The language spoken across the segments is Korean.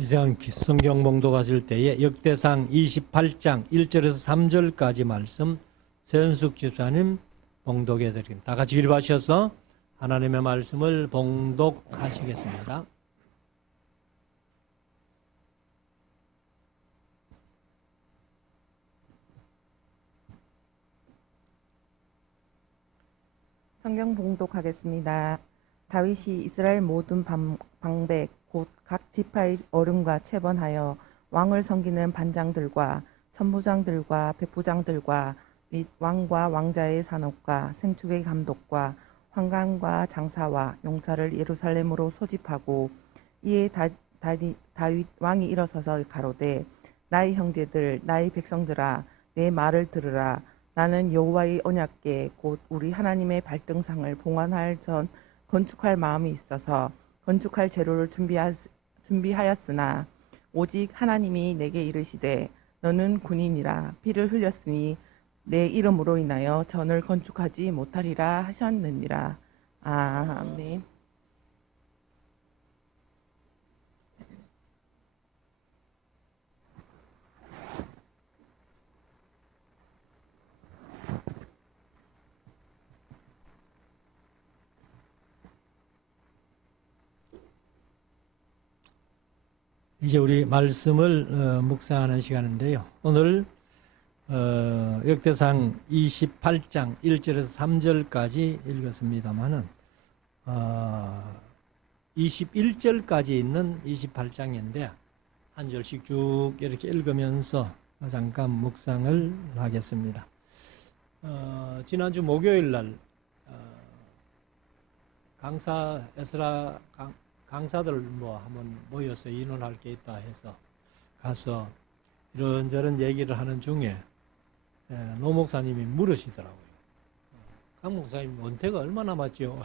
이상 성경 봉독하실 때에 역대상 28장 1절에서 3절까지 말씀 서현숙 집사님 봉독해 드립니다. 다 같이 일어나셔서 하나님의 말씀을 봉독하시겠습니다. 성경 봉독하겠습니다. 다윗이 이스라엘 모든 방백 곧 각 지파의 어른과 체번하여 왕을 섬기는 반장들과 천부장들과 백부장들과 및 왕과 왕자의 산업과 생축의 감독과 환관과 장사와 용사를 예루살렘으로 소집하고 이에 다윗 왕이 일어서서 가로되 나의 형제들 나의 백성들아 내 말을 들으라. 나는 여호와의 언약궤 곧 우리 하나님의 발등상을 봉헌할 전 건축할 마음이 있어서 건축할 재료를 준비하였으나 오직 하나님이 내게 이르시되 너는 군인이라 피를 흘렸으니 내 이름으로 인하여 전을 건축하지 못하리라 하셨느니라. 아멘. 이제 우리 말씀을 묵상하는 시간인데요. 오늘 역대상 28장 1절에서 3절까지 읽었습니다만은 21절까지 있는 28장인데 한 절씩 쭉 이렇게 읽으면서 잠깐 묵상을 하겠습니다. 지난주 목요일 날 강사 에스라 강사들 한번 모여서 인원할 게 있다 해서 가서 이런저런 얘기를 하는 중에 노 목사님이 물으시더라고요. 강 목사님 은퇴가 얼마 남았죠?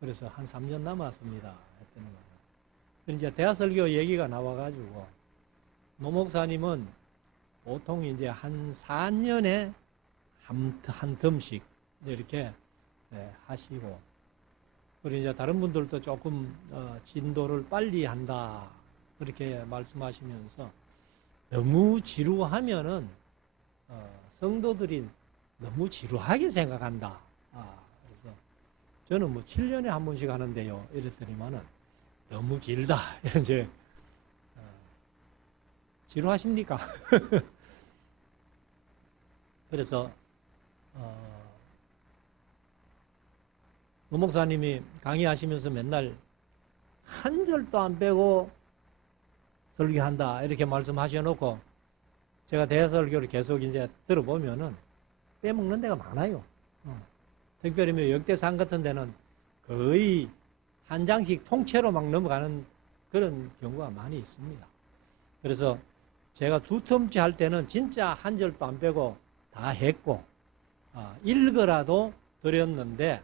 그래서 한 3년 남았습니다. 했더니 이제 대하설교 얘기가 나와가지고 노 목사님은 보통 이제 한 4년에 한 텀씩 이렇게 하시고, 그리고 이제 다른 분들도 조금 진도를 빨리 한다 그렇게 말씀하시면서 너무 지루하면은 성도들이 너무 지루하게 생각한다. 그래서 저는 7년에 한 번씩 하는데요 이랬더니만은 너무 길다. 이제 지루하십니까? 그래서 노 목사님이 강의하시면서 맨날 한 절도 안 빼고 설교한다 이렇게 말씀하셔놓고 제가 대설교를 계속 이제 들어보면은 빼먹는 데가 많아요. 특별히 역대상 같은 데는 거의 한 장씩 통째로 막 넘어가는 그런 경우가 많이 있습니다. 그래서 제가 두 텀째 할 때는 진짜 한 절도 안 빼고 다 했고 읽어라도 드렸는데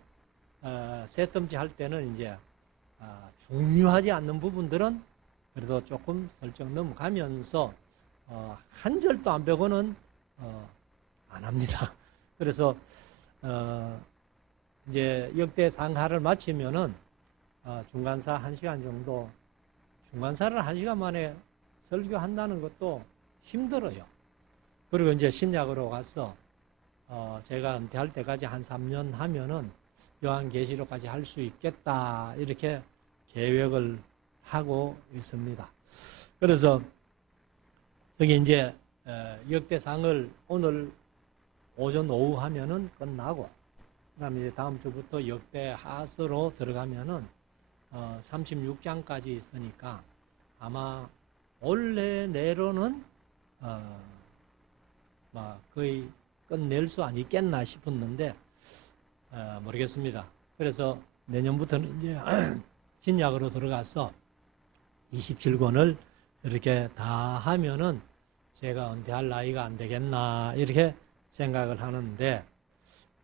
세 텀째 할 때는 이제 중요하지 않는 부분들은 그래도 조금 설정 넘어가면서 한 절도 안 빼고는 안 합니다. 그래서 이제 역대 상하를 마치면은 중간사 1시간 정도, 중간사를 1시간 만에 설교한다는 것도 힘들어요. 그리고 이제 신약으로 가서 제가 은퇴할 때까지 한 3년 하면은 요한계시록까지 할 수 있겠다 이렇게 계획을 하고 있습니다. 그래서 여기 이제 역대상을 오늘 오전 오후 하면은 끝나고, 그다음에 이제 다음 주부터 역대하서로 들어가면은 36장까지 있으니까 아마 올해 내로는 거의 끝낼 수 아니겠나 싶었는데 모르겠습니다. 그래서 내년부터는 이제 신약으로 들어가서 27권을 이렇게 다 하면은 제가 은퇴할 나이가 안 되겠나 이렇게 생각을 하는데,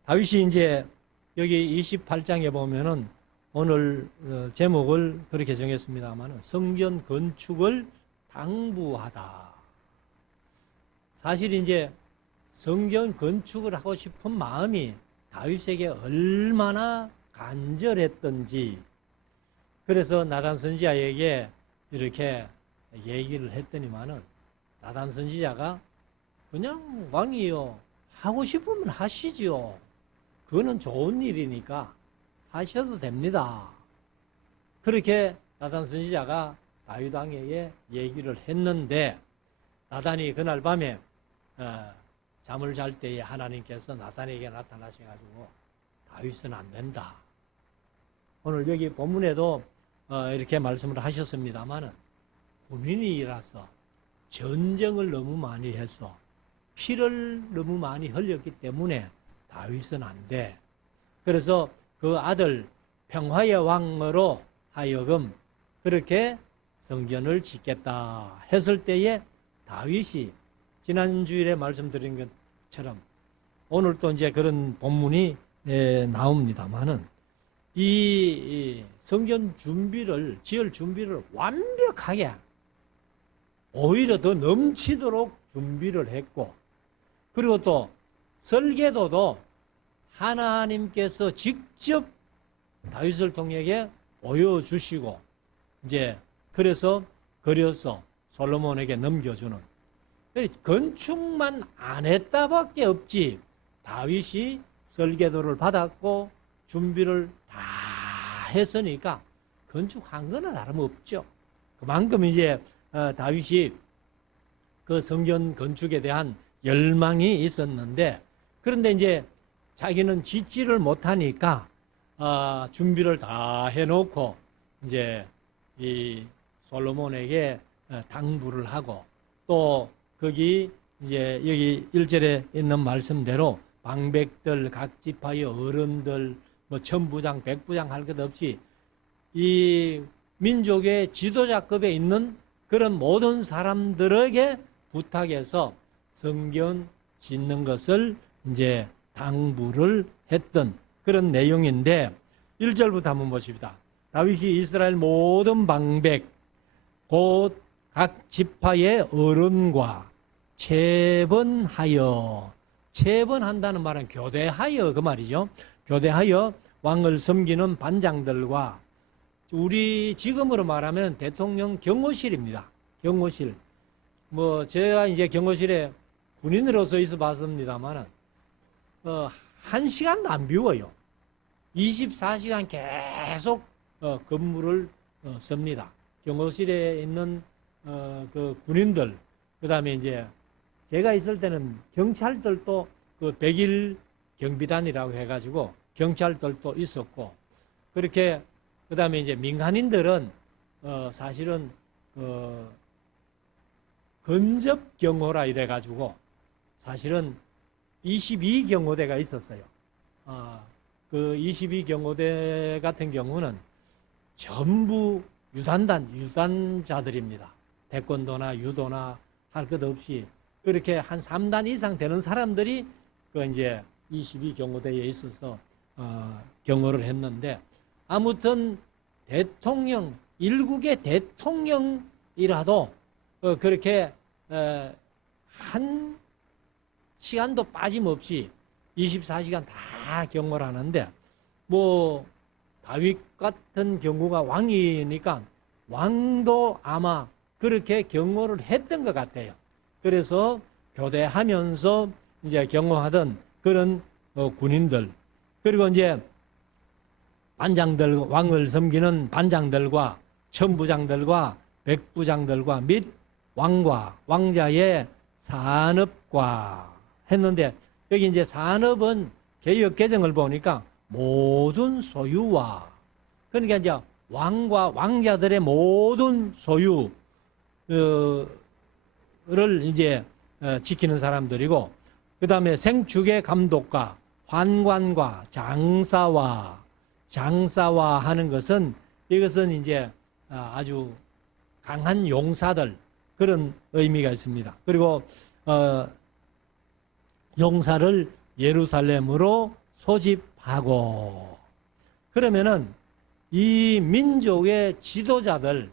다윗이 이제 여기 28장에 보면은 오늘 제목을 그렇게 정했습니다만 성전 건축을 당부하다. 사실 이제 성전 건축을 하고 싶은 마음이 다윗에게 얼마나 간절했던지 그래서 나단 선지자에게 이렇게 얘기를 했더니만은 나단 선지자가 그냥 왕이요 하고 싶으면 하시지요. 그거는 좋은 일이니까 하셔도 됩니다. 그렇게 나단 선지자가 다윗 왕에게 얘기를 했는데 나단이 그날 밤에 잠을 잘 때에 하나님께서 나단에게 나타나셔가지고 다윗은 안 된다. 오늘 여기 본문에도 이렇게 말씀을 하셨습니다만은 군인이라서 전쟁을 너무 많이 해서 피를 너무 많이 흘렸기 때문에 다윗은 안 돼. 그래서 그 아들 평화의 왕으로 하여금 그렇게 성전을 짓겠다 했을 때에 다윗이 지난 주일에 말씀드린 것처럼 오늘 또 이제 그런 본문이 나옵니다만은 이 성전 준비를 지을 준비를 완벽하게 오히려 더 넘치도록 준비를 했고 그리고 또 설계도도 하나님께서 직접 다윗을 통해 보여주시고 이제 그래서 그려서 솔로몬에게 넘겨주는 건축만 안 했다밖에 없지 다윗이 설계도를 받았고 준비를 다 했으니까 건축한 거나 다름없죠. 그만큼 이제 다윗이 그 성전 건축에 대한 열망이 있었는데 그런데 이제 자기는 짓지를 못하니까 준비를 다 해놓고 이제 이 솔로몬에게 당부를 하고 또 거기 이제 여기 1절에 있는 말씀대로 방백들 각 지파의 어른들 뭐 천부장 백부장 할 것 없이 이 민족의 지도자급에 있는 그런 모든 사람들에게 부탁해서 성전 짓는 것을 이제 당부를 했던 그런 내용인데 1절부터 한번 보십시다. 다윗이 이스라엘 모든 방백 곧 각 지파의 어른과 체번하여 체번한다는 말은 교대하여 그 말이죠. 교대하여 왕을 섬기는 반장들과 우리 지금으로 말하면 대통령 경호실입니다. 경호실. 뭐 제가 이제 경호실에 군인으로서 있어 봤습니다만은 1시간도 안 비워요. 24시간 계속 근무를 씁니다. 경호실에 있는 그 군인들, 그 다음에 이제 제가 있을 때는 경찰들도 그 100일 경비단이라고 해가지고 경찰들도 있었고 그렇게 그 다음에 이제 민간인들은 사실은 근접 경호라 이래가지고 사실은 22경호대가 있었어요. 그 22경호대 같은 경우는 전부 유단자들입니다. 태권도나 유도나 할 것 없이 그렇게 한 3단 이상 되는 사람들이 그 이제 22경호대에 있어서 경호를 했는데 아무튼 대통령, 일국의 대통령이라도 그렇게 한 시간도 빠짐없이 24시간 다 경호를 하는데 뭐 다윗 같은 경우가 왕이니까 왕도 아마 그렇게 경호를 했던 것 같아요. 그래서 교대하면서 이제 경호하던 그런 군인들 그리고 이제 반장들 왕을 섬기는 반장들과 천부장들과 백부장들과 및 왕과 왕자의 산업과 했는데 여기 이제 산업은 개역 개정을 보니까 모든 소유와 그러니까 이제 왕과 왕자들의 모든 소유를 이제 지키는 사람들이고 그 다음에 생축의 감독과 환관과 장사와 하는 것은 이것은 이제 아주 강한 용사들 그런 의미가 있습니다. 그리고 용사를 예루살렘으로 소집하고 그러면은 이 민족의 지도자들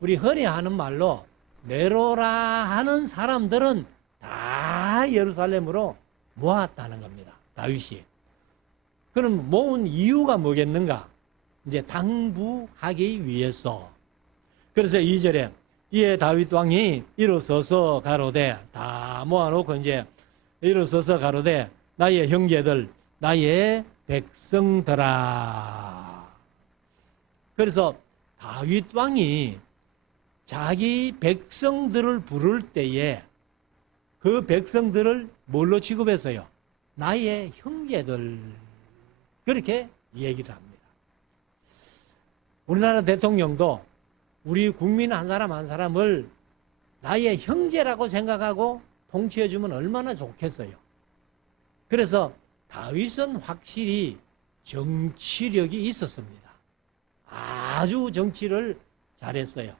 우리 흔히 하는 말로 내로라 하는 사람들은 다 예루살렘으로 모았다는 겁니다. 다윗이. 그럼 모은 이유가 뭐겠는가? 이제 당부하기 위해서. 그래서 2절에 이에 다윗 왕이 일어서서 가로되, 다 모아놓고 이제 일어서서 가로되 나의 형제들 나의 백성들아. 그래서 다윗 왕이 자기 백성들을 부를 때에 그 백성들을 뭘로 취급했어요? 나의 형제들. 그렇게 얘기를 합니다. 우리나라 대통령도 우리 국민 한 사람 한 사람을 나의 형제라고 생각하고 통치해주면 얼마나 좋겠어요. 그래서 다윗은 확실히 정치력이 있었습니다. 아주 정치를 잘했어요.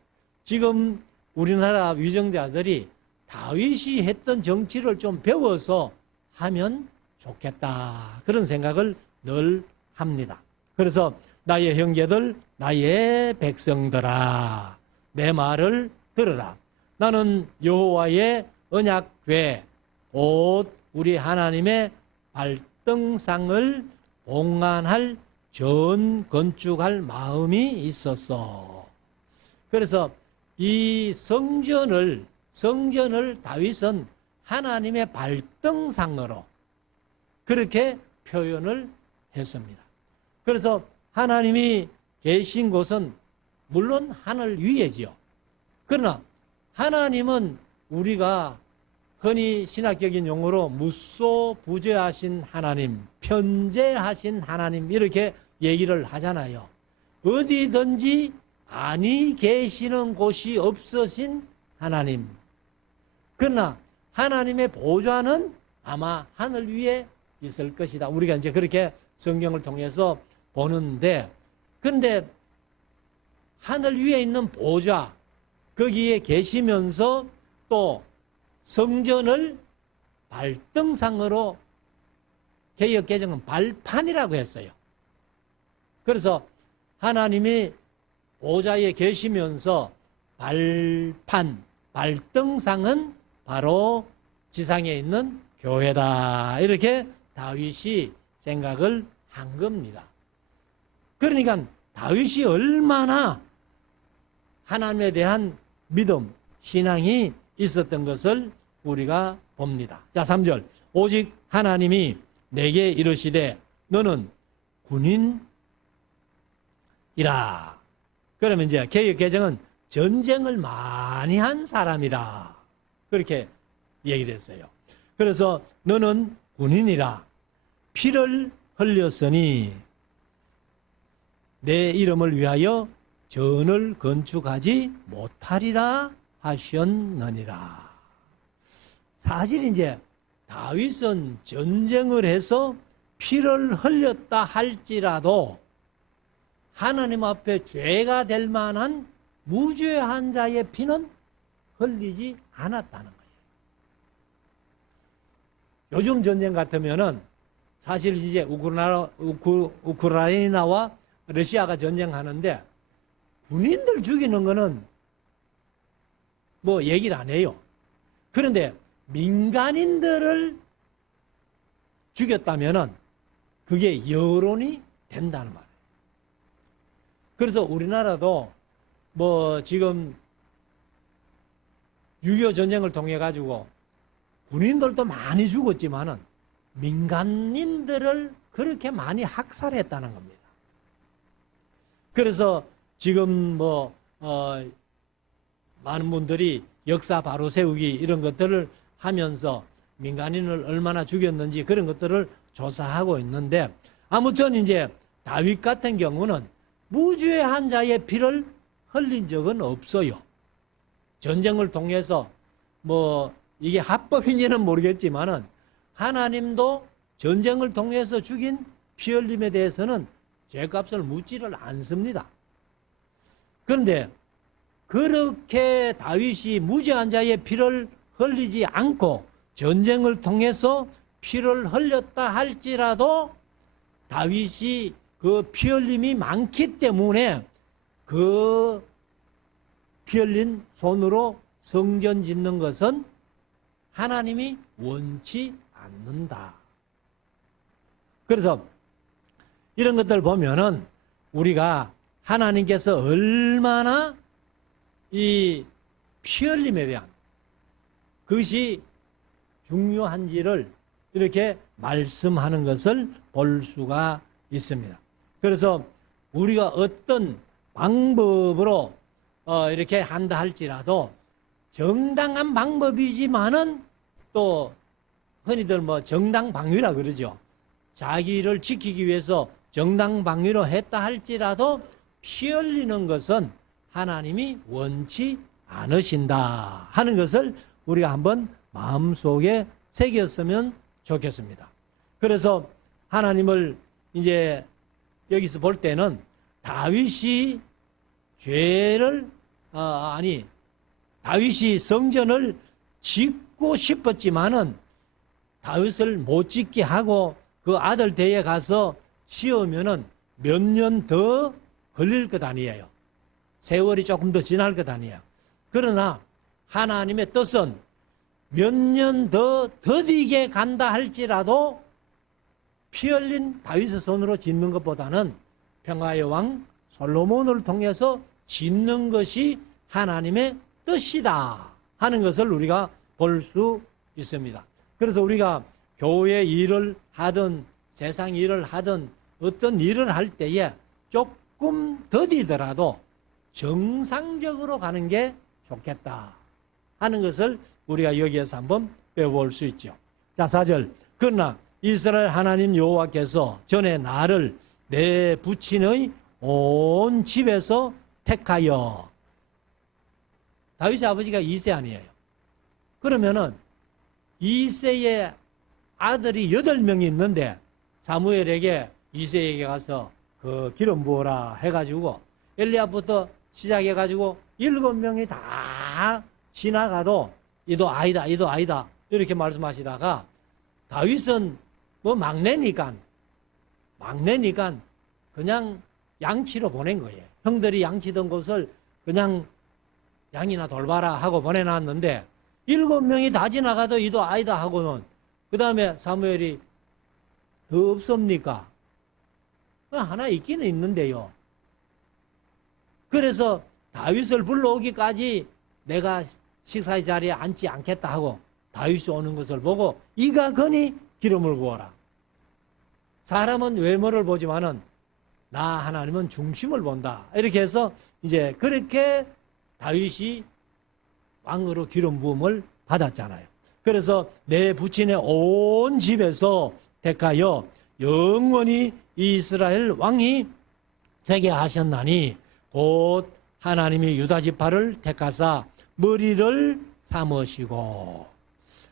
지금 우리나라 위정자들이 다윗이 했던 정치를 좀 배워서 하면 좋겠다. 그런 생각을 늘 합니다. 그래서 나의 형제들, 나의 백성들아, 내 말을 들으라. 나는 여호와의 언약궤, 곧 우리 하나님의 발등상을 봉안할 전 건축할 마음이 있었어. 그래서 이 성전을 다윗은 하나님의 발등상으로 그렇게 표현을 했습니다. 그래서 하나님이 계신 곳은 물론 하늘 위에지요. 그러나 하나님은 우리가 흔히 신학적인 용어로 무소부재하신 하나님, 편재하신 하나님 이렇게 얘기를 하잖아요. 어디든지 아니 계시는 곳이 없으신 하나님. 그러나 하나님의 보좌는 아마 하늘 위에 있을 것이다. 우리가 이제 그렇게 성경을 통해서 보는데, 그런데 하늘 위에 있는 보좌, 거기에 계시면서 또 성전을 발등상으로 개역 개정은 발판이라고 했어요. 그래서 하나님이 보좌에 계시면서 발판, 발등상은 바로 지상에 있는 교회다. 이렇게 다윗이 생각을 한 겁니다. 그러니까 다윗이 얼마나 하나님에 대한 믿음, 신앙이 있었던 것을 우리가 봅니다. 자, 3절. 오직 하나님이 내게 이르시되 너는 군인이라. 그러면 이제 개역 개정은 전쟁을 많이 한 사람이라. 그렇게 얘기를 했어요. 그래서 너는 군인이라. 피를 흘렸으니 내 이름을 위하여 전을 건축하지 못하리라 하셨느니라. 사실 이제 다윗은 전쟁을 해서 피를 흘렸다 할지라도 하나님 앞에 죄가 될 만한 무죄한 자의 피는 흘리지 않았다는 거예요. 요즘 전쟁 같으면은 사실 이제 우크라이나와 러시아가 전쟁하는데 군인들 죽이는 거는 뭐 얘기를 안 해요. 그런데 민간인들을 죽였다면은 그게 여론이 된다는 말이에요. 그래서 우리나라도 뭐 지금 6.25 전쟁을 통해 가지고 군인들도 많이 죽었지만은 민간인들을 그렇게 많이 학살했다는 겁니다. 그래서 지금 많은 분들이 역사 바로 세우기 이런 것들을 하면서 민간인을 얼마나 죽였는지 그런 것들을 조사하고 있는데, 아무튼 이제 다윗 같은 경우는 무죄한 자의 피를 흘린 적은 없어요. 전쟁을 통해서 이게 합법인지는 모르겠지만은 하나님도 전쟁을 통해서 죽인 피 흘림에 대해서는 죄값을 묻지를 않습니다. 그런데 그렇게 다윗이 무죄한 자의 피를 흘리지 않고 전쟁을 통해서 피를 흘렸다 할지라도 다윗이 그 피 흘림이 많기 때문에 그 피 흘린 손으로 성전 짓는 것은 하나님이 원치 않는다. 그래서 이런 것들 보면은 우리가 하나님께서 얼마나 이 피 흘림에 대한 그것이 중요한지를 이렇게 말씀하는 것을 볼 수가 있습니다. 그래서 우리가 어떤 방법으로 이렇게 한다 할지라도 정당한 방법이지만은 또 흔히들 뭐 정당방위라 그러죠. 자기를 지키기 위해서 정당방위로 했다 할지라도 피 흘리는 것은 하나님이 원치 않으신다 하는 것을 우리가 한번 마음속에 새겼으면 좋겠습니다. 그래서 하나님을 이제 여기서 볼 때는 다윗이 다윗이 성전을 짓고 싶었지만은 다윗을 못 짓게 하고 그 아들 대에 가서 씌우면은 몇 년 더 걸릴 것 아니에요. 세월이 조금 더 지날 것 아니에요. 그러나 하나님의 뜻은 몇 년 더 더디게 간다 할지라도 피 흘린 다윗의 손으로 짓는 것보다는 평화의 왕 솔로몬을 통해서 짓는 것이 하나님의 뜻이다 하는 것을 우리가 볼 수 있습니다. 그래서 우리가 교회 일을 하든 세상 일을 하든 어떤 일을 할 때에 조금 더디더라도 정상적으로 가는 게 좋겠다 하는 것을 우리가 여기에서 한번 배워볼 수 있죠. 자, 4절. 그러나 이스라엘 하나님 여호와께서 전에 나를 내 부친의 온 집에서 택하여. 다윗의 아버지가 이세 아니에요. 그러면은 이세의 아들이 8명이 있는데 사무엘에게 이세에게 가서 그 기름 부어라 해가지고 엘리압부터 시작해가지고 7명이 다 지나가도 이도 아니다 이도 아니다 이렇게 말씀하시다가 다윗은 뭐 막내니까 그냥 양치로 보낸 거예요. 형들이 양치던 곳을 그냥 양이나 돌봐라 하고 보내놨는데 7명이 다 지나가도 이도 아니다 하고는 그 다음에 사무엘이 더 없습니까? 하나 있기는 있는데요. 그래서 다윗을 불러오기까지 내가 식사의 자리에 앉지 않겠다 하고 다윗이 오는 것을 보고 이가 거니 기름을 부어라. 사람은 외모를 보지만은 나 하나님은 중심을 본다. 이렇게 해서 이제 그렇게 다윗이 왕으로 기름 부음을 받았잖아요. 그래서 내 부친의 온 집에서 택하여 영원히 이스라엘 왕이 되게 하셨나니 곧 하나님이 유다 지파를 택하사 머리를 삼으시고.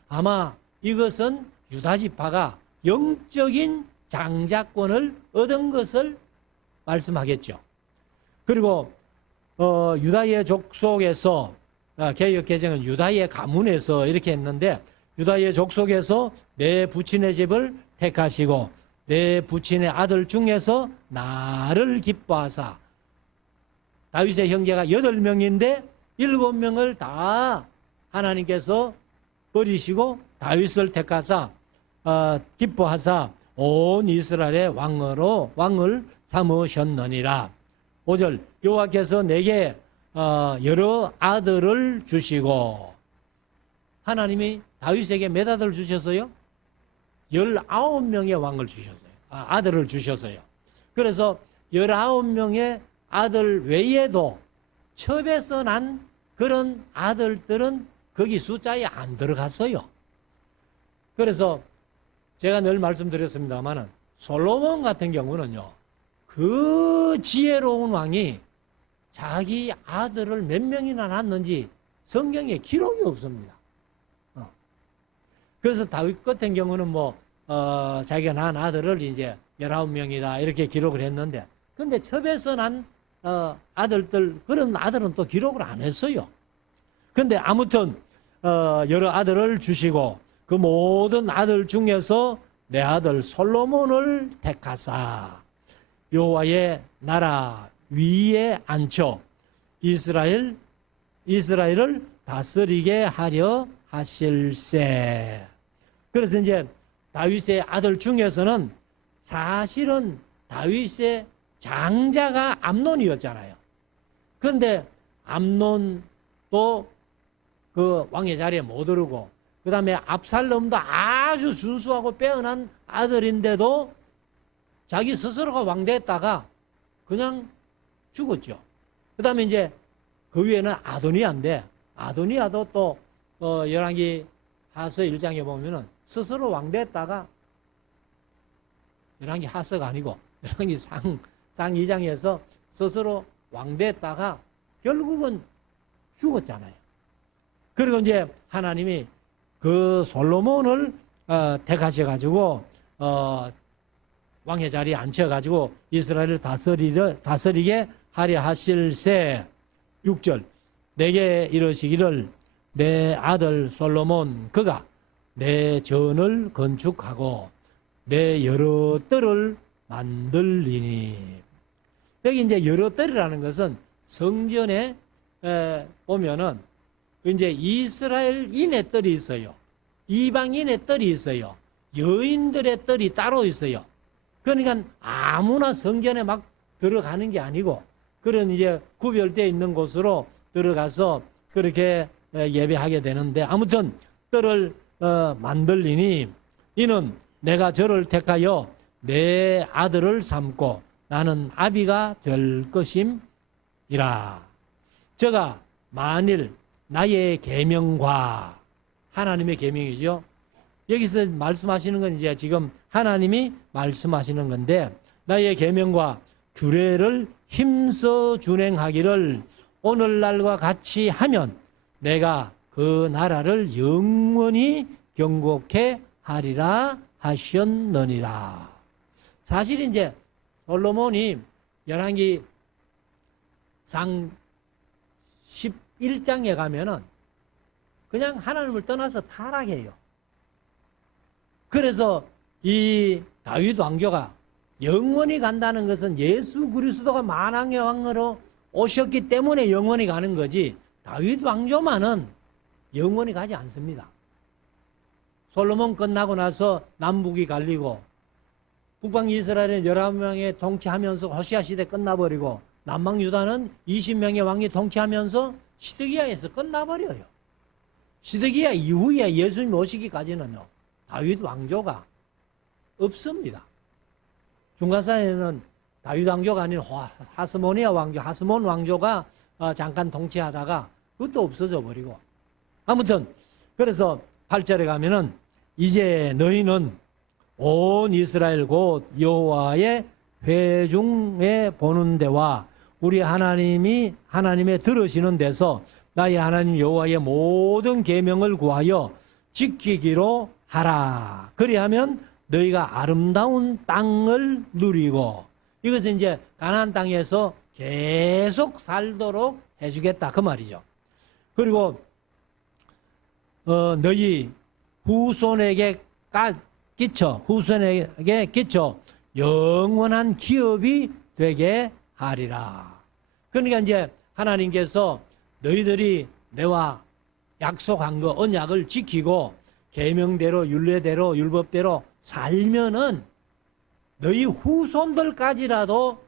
아마 이것은 유다 지파가 영적인 장자권을 얻은 것을 말씀하겠죠. 그리고 유다의 족속에서 개역 개정은 유다의 가문에서 이렇게 했는데 유다의 족속에서 내 부친의 집을 택하시고 내 부친의 아들 중에서 나를 기뻐하사. 다윗의 형제가 8명인데 7명을 다 하나님께서 버리시고 다윗을 택하사 기뻐하사 온 이스라엘의 왕을 삼으셨느니라. 5절. 여호와께서 내게 여러 아들을 주시고. 하나님이 다윗에게 몇 아들을 주셨어요? 19명의 왕을 주셨어요. 아들을 주셨어요. 그래서 19명의 아들 외에도 첩에서 난 그런 아들들은 거기 숫자에 안 들어갔어요. 그래서 제가 늘 말씀드렸습니다만은 솔로몬 같은 경우는요, 그 지혜로운 왕이 자기 아들을 몇 명이나 낳았는지 성경에 기록이 없습니다. 그래서 다윗 같은 경우는 자기가 낳은 아들을 이제 19명이다 이렇게 기록을 했는데, 근데 첩에서 난 아들들, 그런 아들은 또 기록을 안 했어요. 근데 아무튼 여러 아들을 주시고 그 모든 아들 중에서 내 아들 솔로몬을 택하사 여호와의 나라 위에 앉혀 이스라엘을 다스리게 하려 하실세. 그래서 이제 다윗의 아들 중에서는 사실은 다윗의 장자가 암논이었잖아요. 그런데 암논도 그 왕의 자리에 못 오르고, 그 다음에 압살롬도 아주 준수하고 빼어난 아들인데도 자기 스스로가 왕됐다가 그냥 죽었죠. 그 다음에 이제 그 위에는 아도니아인데, 아도니아도 또 열왕기 하서 1장에 보면은 스스로 왕됐다가, 열왕기 하서가 아니고 열왕기 상 2장에서 스스로 왕됐다가 결국은 죽었잖아요. 그리고 이제 하나님이 그 솔로몬을 택하셔가지고 왕의 자리에 앉혀가지고 이스라엘을 다스리게 하려 하실세. 6절, 내게 이르시기를 내 아들 솔로몬 그가 내 전을 건축하고 내 여러 뜰을 만들리니. 여기 이제 여러 뜰이라는 것은 성전에 보면은 이제 이스라엘인의 뜰이 있어요. 이방인의 뜰이 있어요. 여인들의 뜰이 따로 있어요. 그러니까 아무나 성전에 막 들어가는 게 아니고, 그런 이제 구별되어 있는 곳으로 들어가서 그렇게 예배하게 되는데, 아무튼 뜰을 만들리니 이는 내가 저를 택하여 내 아들을 삼고 나는 아비가 될 것임이라. 저가 만일 나의 계명과, 하나님의 계명이죠. 여기서 말씀하시는 건 이제 지금 하나님이 말씀하시는 건데, 나의 계명과 규례를 힘써 준행하기를 오늘날과 같이 하면 내가 그 나라를 영원히 경고케 하리라 하셨느니라. 사실 이제 솔로몬이 열왕기 상 11장에 가면은 그냥 하나님을 떠나서 타락해요. 그래서 이 다윗 왕조가 영원히 간다는 것은 예수 그리스도가 만왕의 왕으로 오셨기 때문에 영원히 가는 거지, 다윗 왕조만은 영원히 가지 않습니다. 솔로몬 끝나고 나서 남북이 갈리고 북방 이스라엘은 11명이 통치하면서 호시아 시대 끝나버리고, 남방 유다는 20명의 왕이 통치하면서 시드기야에서 끝나버려요. 시드기야 이후에 예수님 오시기까지는요, 다윗 왕조가 없습니다. 중간사에는 다윗 왕조가 아닌 하스모니아 왕조, 하스몬 왕조가 잠깐 통치하다가 그것도 없어져 버리고. 아무튼 그래서 8절에 가면은 이제 너희는 온 이스라엘 곧 여호와의 회중에 보는 데와 우리 하나님의 들으시는 데서 나의 하나님 여호와의 모든 계명을 구하여 지키기로 하라. 그리하면 너희가 아름다운 땅을 누리고, 이것은 이제 가나안 땅에서 계속 살도록 해주겠다 그 말이죠. 그리고 너희 후손에게 끼쳐 영원한 기업이 되게 하리라. 그러니까 이제 하나님께서 너희들이 내와 약속한 거 언약을 지키고 계명대로 율례대로 율법대로 살면은 너희 후손들까지라도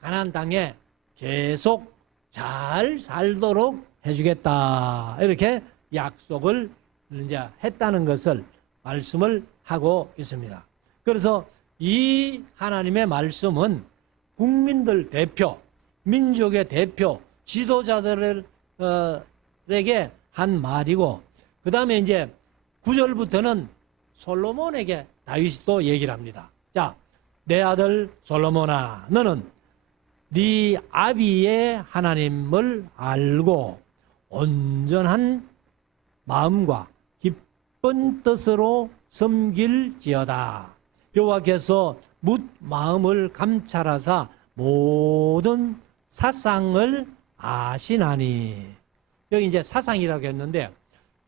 가나안 땅에 계속 잘 살도록 해주겠다, 이렇게 약속을 이제 했다는 것을 말씀을 하고 있습니다. 그래서 이 하나님의 말씀은 국민들 대표, 민족의 대표, 지도자들에게 한 말이고, 그 다음에 이제 9절부터는 솔로몬에게 다윗이 또 얘기를 합니다. 자, 내 아들 솔로몬아, 너는 네 아비의 하나님을 알고 온전한 마음과 기쁜 뜻으로 섬길지어다. 여호와께서 뭇 마음을 감찰하사 모든 사상을 아시나니. 여기 이제 사상이라고 했는데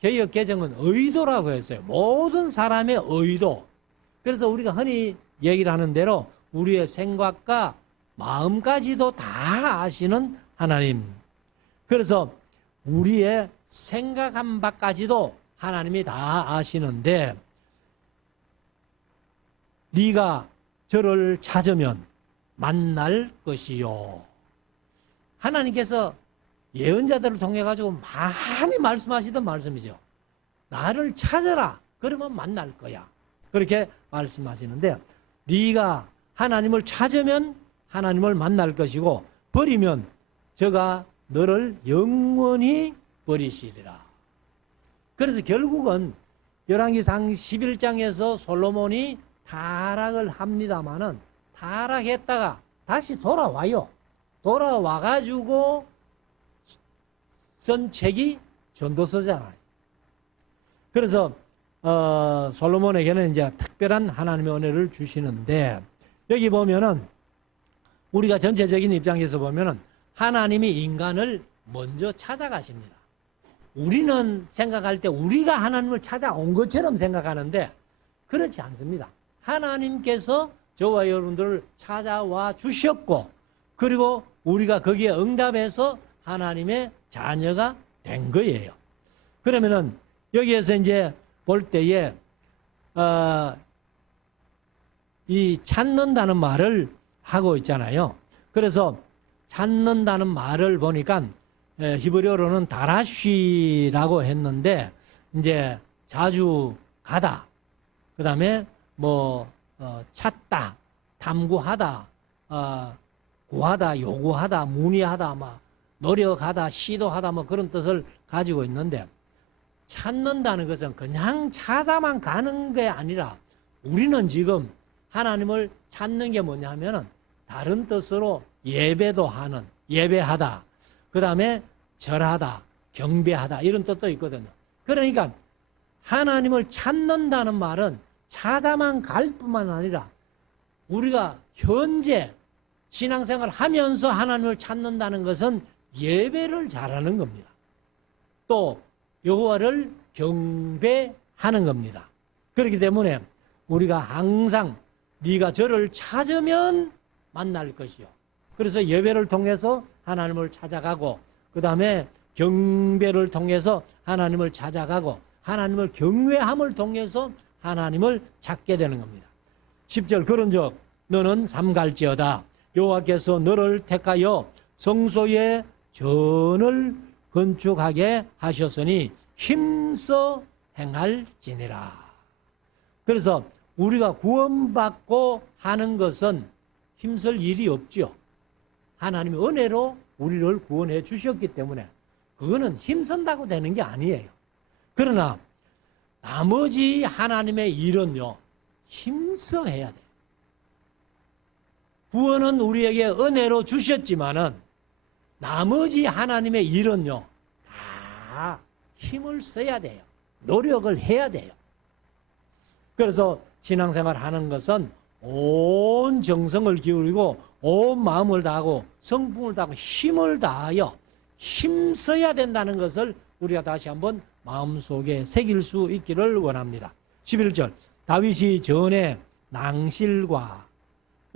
개역 개정은 의도라고 했어요. 모든 사람의 의도. 그래서 우리가 흔히 얘기를 하는 대로 우리의 생각과 마음까지도 다 아시는 하나님. 그래서 우리의 생각한 바까지도 하나님이 다 아시는데, 네가 저를 찾으면 만날 것이요. 하나님께서 예언자들을 통해 가지고 많이 말씀하시던 말씀이죠. 나를 찾아라. 그러면 만날 거야. 그렇게 말씀하시는데 네가 하나님을 찾으면 하나님을 만날 것이고 버리면 저가 너를 영원히 버리시리라. 그래서 결국은 열왕기상 11장에서 솔로몬이 타락을 합니다마는 타락했다가 다시 돌아와요. 돌아와가지고 쓴 책이 전도서잖아요. 그래서 솔로몬에게는 이제 특별한 하나님의 은혜를 주시는데 여기 보면은 우리가 전체적인 입장에서 보면은 하나님이 인간을 먼저 찾아가십니다. 우리는 생각할 때 우리가 하나님을 찾아온 것처럼 생각하는데 그렇지 않습니다. 하나님께서 저와 여러분들을 찾아와 주셨고 그리고 우리가 거기에 응답해서 하나님의 자녀가 된 거예요. 그러면은 여기에서 이제 볼 때에 이 찾는다는 말을 하고 있잖아요. 그래서 찾는다는 말을 보니까 히브리어로는 다라쉬라고 했는데 이제 자주 가다, 그 다음에 뭐 찾다, 탐구하다, 구하다, 요구하다, 문의하다, 막 노력하다, 시도하다 뭐 그런 뜻을 가지고 있는데 찾는다는 것은 그냥 찾아만 가는 게 아니라 우리는 지금 하나님을 찾는 게 뭐냐면은 다른 뜻으로 예배도 하는, 예배하다, 그 다음에 절하다, 경배하다 이런 뜻도 있거든요. 그러니까 하나님을 찾는다는 말은 찾아만 갈 뿐만 아니라 우리가 현재 신앙생활 하면서 하나님을 찾는다는 것은 예배를 잘하는 겁니다. 또 여호와를 경배하는 겁니다. 그렇기 때문에 우리가 항상 네가 저를 찾으면 만날 것이요. 그래서 예배를 통해서 하나님을 찾아가고 그 다음에 경배를 통해서 하나님을 찾아가고 하나님을 경외함을 통해서 하나님을 찾게 되는 겁니다. 10절 그런즉 너는 삼갈지어다 여호와께서 너를 택하여 성소의 전을 건축하게 하셨으니 힘써 행할지니라. 그래서 우리가 구원받고 하는 것은 힘쓸 일이 없죠. 하나님의 은혜로 우리를 구원해 주셨기 때문에 그거는 힘쓴다고 되는 게 아니에요. 그러나 나머지 하나님의 일은요, 힘써 해야 돼요. 구원은 우리에게 은혜로 주셨지만은 나머지 하나님의 일은요, 다 힘을 써야 돼요. 노력을 해야 돼요. 그래서 신앙생활 하는 것은 온 정성을 기울이고 온 마음을 다하고 성품을 다하고 힘을 다하여 힘써야 된다는 것을 우리가 다시 한번 마음속에 새길 수 있기를 원합니다. 11절 다윗이 전에 낭실과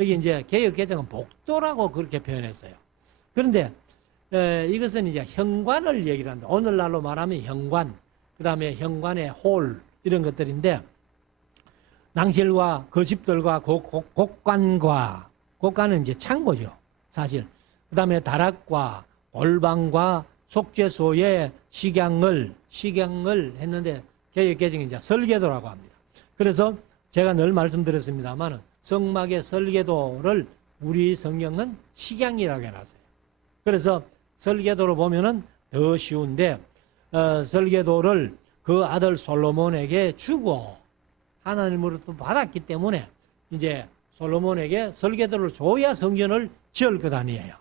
여기 이제 개역개정은 복도라고 그렇게 표현했어요. 그런데 이것은 이제 현관을 얘기를 합니다. 오늘날로 말하면 현관, 그 다음에 현관의 홀 이런 것들인데 낭실과 그 집들과 곡관과 곡관은 이제 창고죠, 사실. 그 다음에 다락과 골방과 속죄소의 식양을 했는데 개역개정이 이제 설계도라고 합니다. 그래서 제가 늘 말씀드렸습니다만 성막의 설계도를 우리 성경은 식양이라고 해놨어요. 그래서 설계도로 보면은 더 쉬운데 설계도를 그 아들 솔로몬에게 주고 하나님으로부터 받았기 때문에 이제 솔로몬에게 설계도를 줘야 성전을 지을 것 아니에요.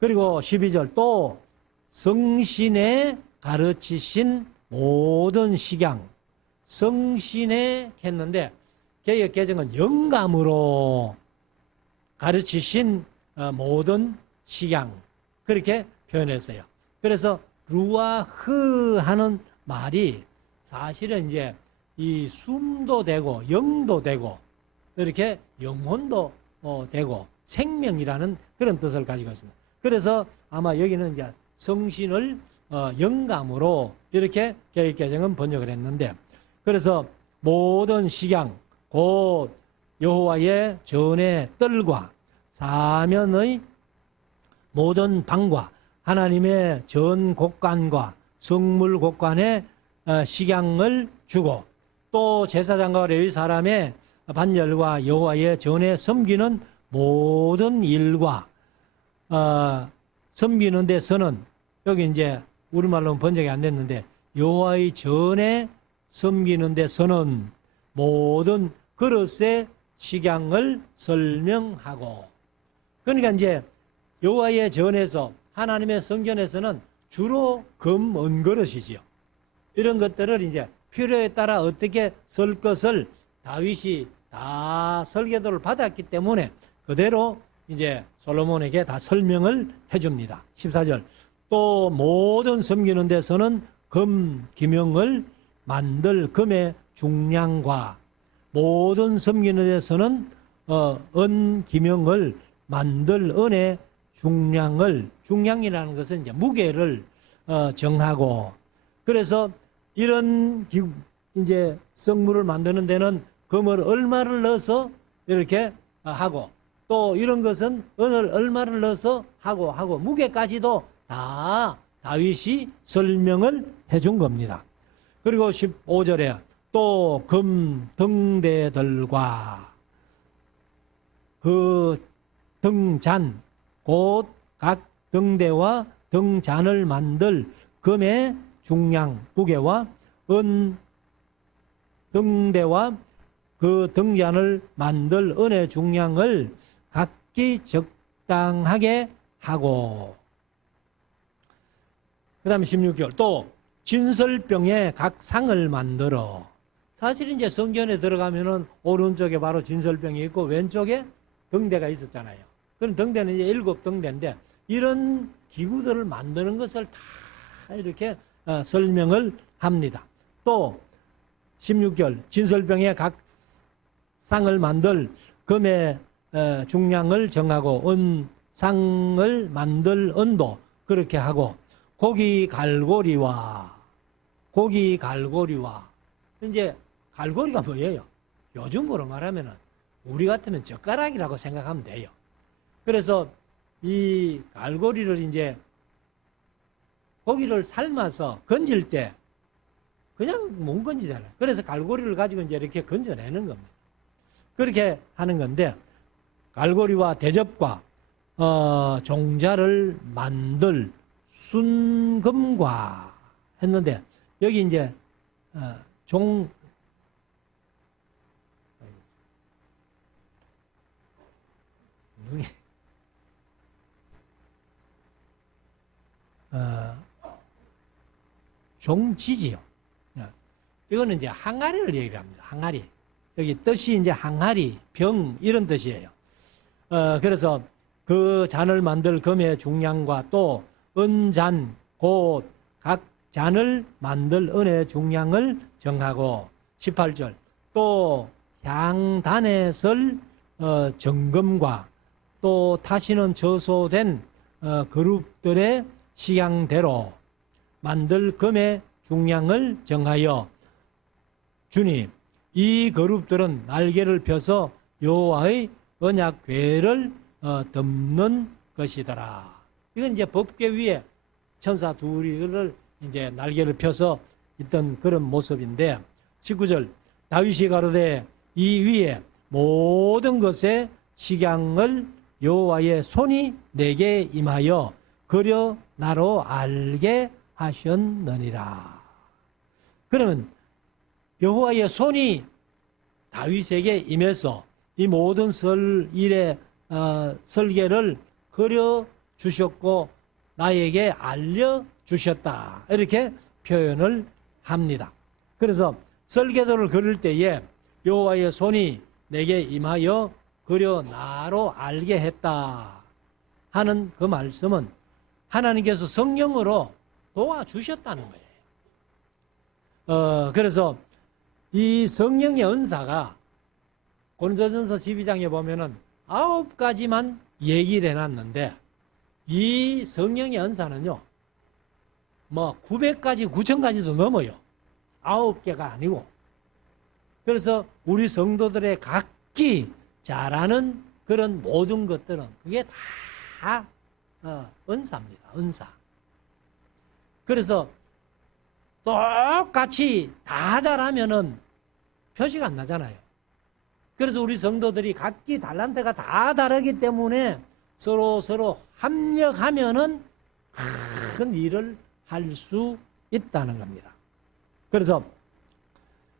그리고 12절 또 성신에 가르치신 모든 식양, 성신에 했는데 개역개정은 영감으로 가르치신 모든 식양 그렇게 표현했어요. 그래서 루아흐 하는 말이 사실은 이제 이 숨도 되고 영도 되고 이렇게 영혼도 되고 생명이라는 그런 뜻을 가지고 있습니다. 그래서 아마 여기는 이제 성신을 영감으로 이렇게 개역개정은 번역을 했는데 그래서 모든 식양 곧 여호와의 전의 뜰과 사면의 모든 방과 하나님의 전 곳간과 성물 곳간에 식양을 주고 또 제사장과 레위 사람의 반열과 여호와의 전에 섬기는 모든 일과 섬기는 데서는 여기 이제 우리말로는 번역이 안 됐는데 여호와의 전에 섬기는 데서는 모든 그릇의 식양을 설명하고 그러니까 이제 여호와의 전에서 하나님의 성전에서는 주로 금, 은 그릇이지요. 이런 것들을 이제 필요에 따라 어떻게 설 것을 다윗이 다 설계도를 받았기 때문에 그대로 이제 솔로몬에게 다 설명을 해줍니다. 14절 또 모든 섬기는 데서는 금, 기명을 만들 금의 중량과 모든 섬기는 데서는 은, 기명을 만들 은의 중량이라는 것은 이제 무게를 정하고 그래서 이런 이제 성물을 만드는 데는 금을 얼마를 넣어서 이렇게 하고 또 이런 것은 은을 얼마를 넣어서 하고 무게까지도 다 다윗이 설명을 해준 겁니다. 그리고 15절에 또 금 등대들과 그 등잔 곧 각 등대와 등잔을 만들 금의 중량 무게와 은 등대와 그 등잔을 만들 은의 중량을 각기 적당하게 하고 그 다음에 16절 또 진설병에 각 상을 만들어 사실 이제 성전에 들어가면은 오른쪽에 바로 진설병이 있고 왼쪽에 등대가 있었잖아요. 그럼 등대는 이제 7등대인데 이런 기구들을 만드는 것을 다 이렇게 설명을 합니다. 또 16절 진설병에 각 상을 만들 금의 중량을 정하고 상을 만들 은도 그렇게 하고 고기 갈고리와 이제 갈고리가 뭐예요? 요즘으로 말하면은 우리 같으면 젓가락이라고 생각하면 돼요. 그래서 이 갈고리를 이제 고기를 삶아서 건질 때 그냥 못 건지잖아요. 그래서 갈고리를 가지고 이제 이렇게 건져내는 겁니다. 그렇게 하는 건데 갈고리와 대접과 종자를 만들 순금과 했는데 여기 이제 종지지요. 이거는 이제 항아리를 얘기합니다. 항아리. 여기 뜻이 이제 항아리, 병 이런 뜻이에요. 그래서 그 잔을 만들 금의 중량과 또 은잔 곧 각 잔을 만들 은의 중량을 정하고 18절 또 향단에 설 정금과 또 타시는 저소된 그룹들의 취향대로 만들 금의 중량을 정하여 주니 이 그룹들은 날개를 펴서 여호와의 언약궤를 덮는 것이더라. 이건 이제 법궤 위에 천사 둘이를 이제 날개를 펴서 있던 그런 모습인데 19절 다윗이 가로되 이 위에 모든 것의 식양을 여호와의 손이 내게 임하여 그려 나로 알게 하셨느니라. 그러면 여호와의 손이 다윗에게 임해서 이 모든 일의 설계를 그려 주셨고 나에게 알려 주셨다. 이렇게 표현을 합니다. 그래서 설계도를 그릴 때에 여호와의 손이 내게 임하여 그려 나로 알게 했다 하는 그 말씀은 하나님께서 성령으로 도와주셨다는 거예요. 그래서 이 성령의 은사가 고린도전서 12장에 보면은 9가지만 얘기를 해놨는데 이 성령의 은사는요, 뭐 900가지, 9000가지도 넘어요. 9개가 아니고. 그래서 우리 성도들의 각기 잘하는 그런 모든 것들은 그게 다 은사입니다. 은사. 그래서 똑같이 다 잘하면은 표시가 안 나잖아요. 그래서 우리 성도들이 각기 달란트가 다 다르기 때문에 서로 합력하면은 큰 일을 할 수 있다는 겁니다. 그래서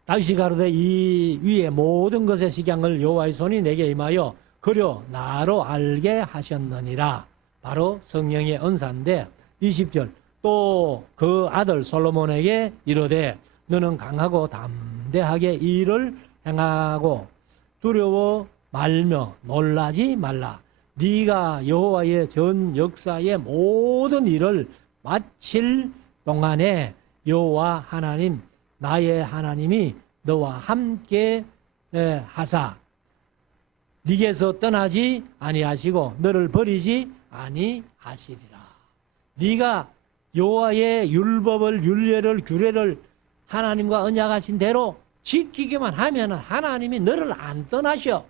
다윗이 가로되 이 위에 모든 것의 식양을 여호와의 손이 내게 임하여 그려 나로 알게 하셨느니라. 바로 성령의 은사인데 20절 또 그 아들 솔로몬에게 이르되 너는 강하고 담대하게 일을 행하고 두려워 말며 놀라지 말라. 네가 여호와의 전 역사의 모든 일을 마칠 동안에 여호와 하나님 나의 하나님이 너와 함께 하사 네게서 떠나지 아니하시고 너를 버리지 아니하시리라. 네가 여호와의 율법을 율례를 규례를 하나님과 언약하신 대로 지키기만 하면 하나님이 너를 안 떠나셔.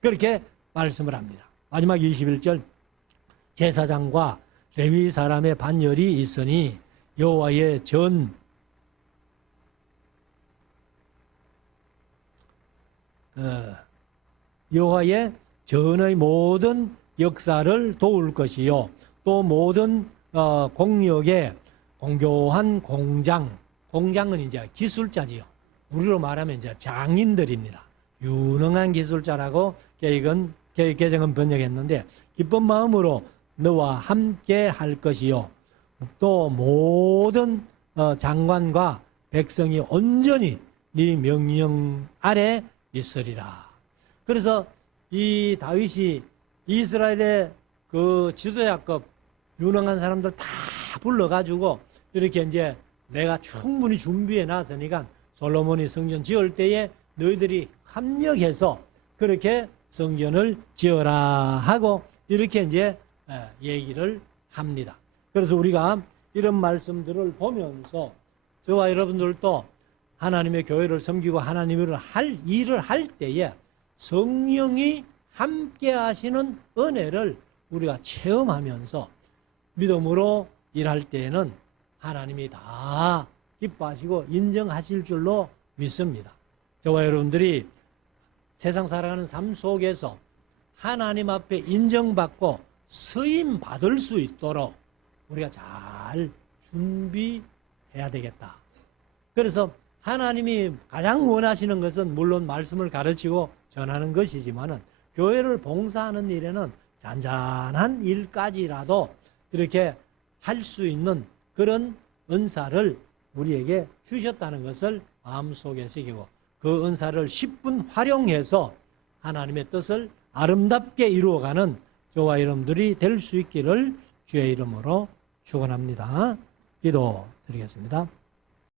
그렇게 말씀을 합니다. 마지막 21절 제사장과 레위 사람의 반열이 있으니 여호와의 여호와의 전의 모든 역사를 도울 것이요 또 모든 공역의 공교한 공장은 이제 기술자지요. 우리로 말하면 이제 장인들입니다. 유능한 기술자라고 개정은 번역했는데 기쁜 마음으로 너와 함께 할 것이요 또 모든 장관과 백성이 온전히 네 명령 아래 있으리라. 그래서 이 다윗이 이스라엘의 그 지도자급 유능한 사람들 다 불러가지고 이렇게 이제 내가 충분히 준비해 놨으니까 솔로몬이 성전 지을 때에 너희들이 합력해서 그렇게 성전을 지어라 하고 이렇게 이제 얘기를 합니다. 그래서 우리가 이런 말씀들을 보면서 저와 여러분들도 하나님의 교회를 섬기고 하나님을 할 일을 할 때에 성령이 함께 하시는 은혜를 우리가 체험하면서 믿음으로 일할 때에는 하나님이 다 기뻐하시고 인정하실 줄로 믿습니다. 저와 여러분들이 세상 살아가는 삶 속에서 하나님 앞에 인정받고 쓰임 받을 수 있도록 우리가 잘 준비해야 되겠다. 그래서 하나님이 가장 원하시는 것은 물론 말씀을 가르치고 전하는 것이지만은 교회를 봉사하는 일에는 잔잔한 일까지라도 이렇게 할 수 있는 그런 은사를 우리에게 주셨다는 것을 마음속에 새기고 그 은사를 10분 활용해서 하나님의 뜻을 아름답게 이루어가는 저와 여러분들이 될 수 있기를 주의 이름으로 축원합니다. 기도드리겠습니다.